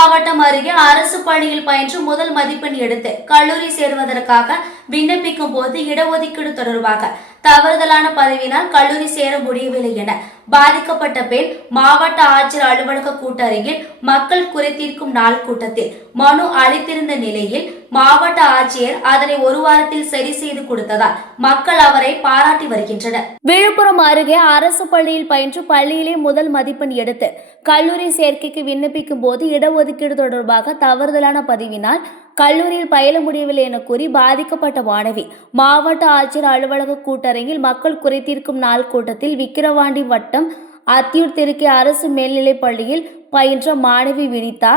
மாவட்டம் அருகே அரசு பள்ளியில் பயின்று முதல் மதிப்பெண் எடுத்து கல்லூரி சேருவதற்காக விண்ணப்பிக்கும் போது இடஒதுக்கீடு தொடர்பாக தவறுதலான பதிவினால் கல்லூரி சேர முடியவில்லை என பாதிக்கப்பட்ட பெண் மாவட்ட ஆட்சியர் அலுவலக கூட்டரங்கில் மக்கள் குறைதீர்க்கும் நாள் கூட்டத்தில் மனு அளித்திருந்த நிலையில் மாவட்ட ஆட்சியர் அதனை ஒரு வாரத்தில் சரி செய்து கொடுத்ததால் மக்கள் அவரை பாராட்டி வருகின்றனர். விழுப்புரம் அருகே அரசு பள்ளியில் பயின்று பள்ளியிலே முதல் மதிப்பெண் எடுத்து கல்லூரி சேர்க்கைக்கு விண்ணப்பிக்கும் போது இடஒதுக்கீடு தொடர்பாக தவறுதலான பதிவினால் கல்லூரியில் பயில முடியவில்லை என கூறி பாதிக்கப்பட்ட மாணவி மாவட்ட ஆட்சியர் அலுவலக கூட்டரங்கில் மக்கள் குறைதீர்க்கும் நாள் கூட்டத்தில் விக்கிரவாண்டி வட்டம் அத்தியூர் திருக்கே அரசு மேல்நிலைப் பள்ளியில் பயின்ற மாணவி வினிதா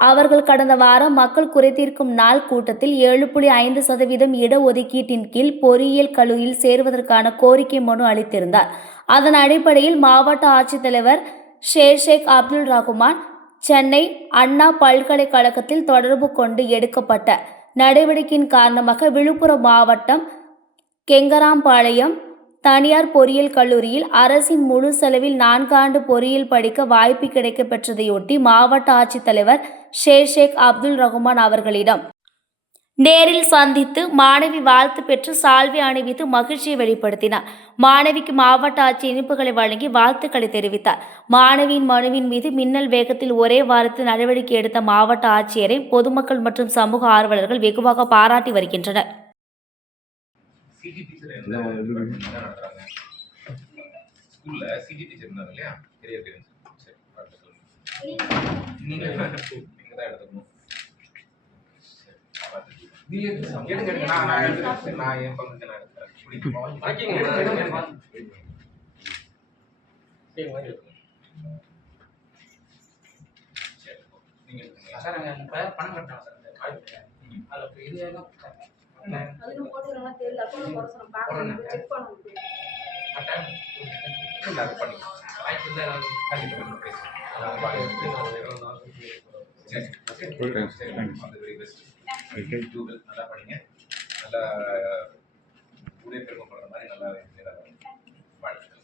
அவர்கள் கடந்த வாரம் மக்கள் குறைதீர்க்கும் நாள் கூட்டத்தில் 7.5% இடஒதுக்கீட்டின் கீழ் பொறியியல் கல்லூரியில் சேருவதற்கான கோரிக்கை மனு அளித்திருந்தார். அதன் அடிப்படையில் மாவட்ட ஆட்சித்தலைவர் ஷேக் அப்துல் ரகுமான் சென்னை அண்ணா பல்கலைக்கழகத்தில் தொடர்பு கொண்டு எடுக்கப்பட்ட நடவடிக்கையின் காரணமாக விழுப்புரம் மாவட்டம் கெங்கராம்பாளையம் தனியார் பொறியியல் கல்லூரியில் அரசின் முழு செலவில் 4 ஆண்டு பொறியியல் படிக்க வாய்ப்பு கிடைக்கப் பெற்றதையொட்டி மாவட்ட ஆட்சித்தலைவர் ஷேக் அப்துல் ரகுமான் அவர்களிடம் நேரில் சந்தித்து மாணவி வாழ்த்து பெற்று சால்வை அணிவித்து மகிழ்ச்சியை வெளிப்படுத்தினார். மாணவிக்கு மாவட்ட ஆட்சியர் இனிப்புகளை வழங்கி வாழ்த்துக்களை தெரிவித்தார். மாணவியின் மனுவின் மீது மின்னல் வேகத்தில் ஒரே வாரத்தில் நடவடிக்கை எடுத்த மாவட்ட ஆட்சியரை பொதுமக்கள் மற்றும் சமூக ஆர்வலர்கள் வெகுவாக பாராட்டி வருகின்றனர். நல்லா படிங்க, நல்லா ஊரே பெருமைப்படுற மாதிரி நல்லா வாழ்த்துக்கள்.